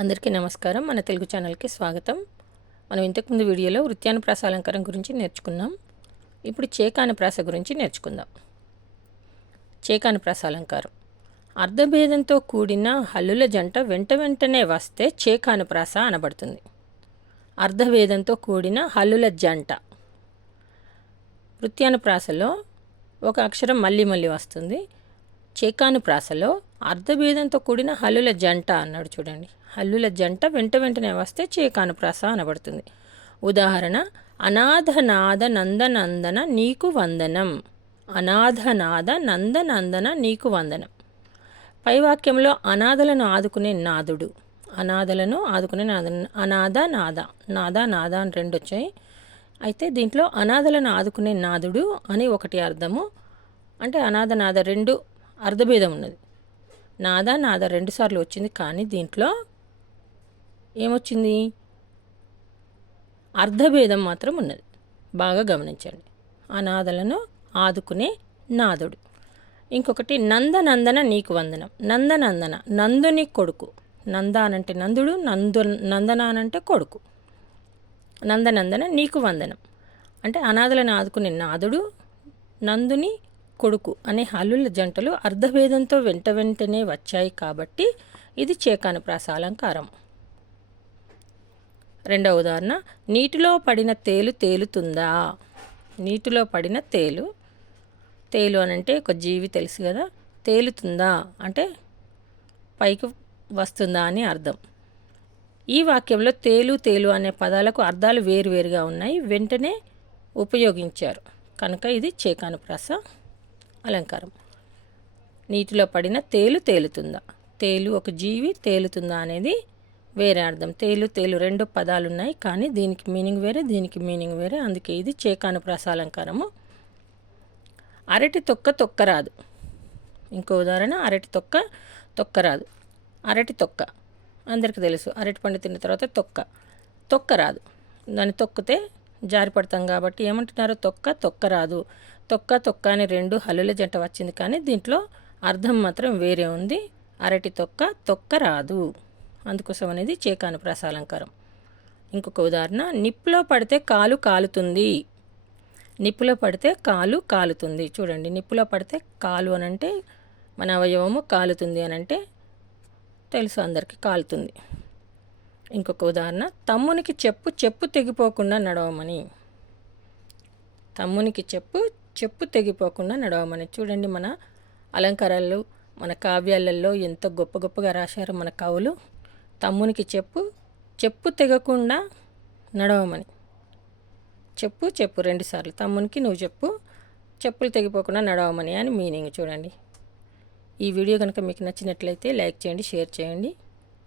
అందరికీ నమస్కారం. మన తెలుగు ఛానల్కి స్వాగతం. మనం ఇంతకుముందు వీడియోలో వృత్యానుప్రాస అలంకారం గురించి నేర్చుకున్నాం. ఇప్పుడు చేకానుప్రాస గురించి నేర్చుకుందాం. చేకానుప్రాస అలంకారం. అర్ధభేదంతో కూడిన హల్లుల జంట వెంట వెంటనే వస్తే చేకానుప్రాస అనబడుతుంది. అర్ధభేదంతో కూడిన హల్లుల జంట. వృత్యానుప్రాసలో ఒక అక్షరం మళ్ళీ మళ్ళీ వస్తుంది. చేకానుప్రాసలో అర్ధభేదంతో కూడిన హల్లుల జంట అన్నాడు చూడండి. హల్లుల జంట వెంట వెంటనే వస్తే చేకానుప్రాస అనబడుతుంది. ఉదాహరణ అనాథనాద నందనందన నీకు వందనం. అనాథనాద నందనందన నీకు వందనం. పై వాక్యంలో అనాథలను ఆదుకునే నాదుడు. అనాథలను ఆదుకునే నాద అనాథ నాద. నాద నాద అని రెండు వచ్చాయి. అయితే దీంట్లో అనాథలను ఆదుకునే నాదుడు అని ఒకటి అర్థము. అంటే అనాథ నాద రెండు అర్ధభేదం ఉన్నది. నాదా నాద రెండు సార్లు వచ్చింది కానీ దీంట్లో ఏమొచ్చింది? అర్ధభేదం మాత్రం ఉన్నది. బాగా గమనించండి. అనాథలను ఆదుకునే నాదుడు. ఇంకొకటి నందనందన నీకు వందనం. నందనందన నందుని కొడుకు. నందానంటే నందుడు నందు నందనానంటే కొడుకు. నందనందన నీకు వందనం. అంటే అనాథలను ఆదుకునే నాదుడు నందుని కొడుకు అనే హల్లుల జంటలు అర్ధభేదంతో వెంట వెంటనే వచ్చాయి కాబట్టి ఇది చేకానుప్రాస అలంకారం రెండవ ఉదాహరణ నీటిలో పడిన తేలు తేలుతుందా? నీటిలో పడిన తేలు. తేలు అని అంటే ఒక జీవి తెలుసు కదా తేలుతుందా? అంటే పైకి వస్తుందా అని అర్థం. ఈ వాక్యంలో తేలు తేలు అనే పదాలకు అర్థాలు వేరువేరుగా ఉన్నాయి వెంటనే ఉపయోగించారు. కనుక ఇది చేకానుప్రాస అలంకారం. నీటిలో పడిన తేలు తేలుతుందా? తేలు ఒక జీవి తేలుతుందా అనేది వేరే అర్థం. తేలు తేలు రెండు పదాలు ఉన్నాయి కానీ దీనికి మీనింగ్ వేరే దీనికి మీనింగ్ వేరే. అందుకే ఇది చేకానుప్రాస అలంకారము. అరటి తొక్క తొక్కరాదు ఇంకో ఉదాహరణ అరటి తొక్క తొక్కరాదు అరటి తొక్క. అందరికీ తెలుసు అరటి పండు తిన్న తర్వాత తొక్క. తొక్క రాదు. దాన్ని తొక్కితే జారిపడతాం కాబట్టి ఏమంటున్నారు తొక్క తొక్క రాదు. తొక్క తొక్క అని రెండు హల్లుల జంట వచ్చింది కానీ దీంట్లో అర్థం మాత్రం వేరే ఉంది. అరటి తొక్క తొక్క రాదు. అందుకోసం అనేది చేకాను ప్రసాలంకారం. ఇంకొక ఉదాహరణ నిప్పులో పడితే కాలు కాలుతుంది. నిప్పులో పడితే కాలు కాలుతుంది. చూడండి నిప్పులో పడితే కాలు అనంటే మన అవయవము కాలుతుంది అని అంటే తెలుసు అందరికీ కాలుతుంది. ఇంకొక ఉదాహరణ తమ్మునికి చెప్పు చెప్పు తెగిపోకుండా నడవమని. తమ్మునికి చెప్పు చెప్పు తెగిపోకుండా నడవమని. చూడండి మన అలంకారాలు మన కావ్యాలలో ఎంత గొప్ప గొప్పగా రాశారు మన కవులు. తమ్మునికి చెప్పు చెప్పు తెగకుండా నడవమని. చెప్పు చెప్పు రెండుసార్లు తమ్మునికి నువ్వు చెప్పు చెప్పులు తెగిపోకుండా నడవమని అని మీనింగ్ చూడండి. ఈ వీడియో కనుక మీకు నచ్చినట్లయితే లైక్ చేయండి షేర్ చేయండి.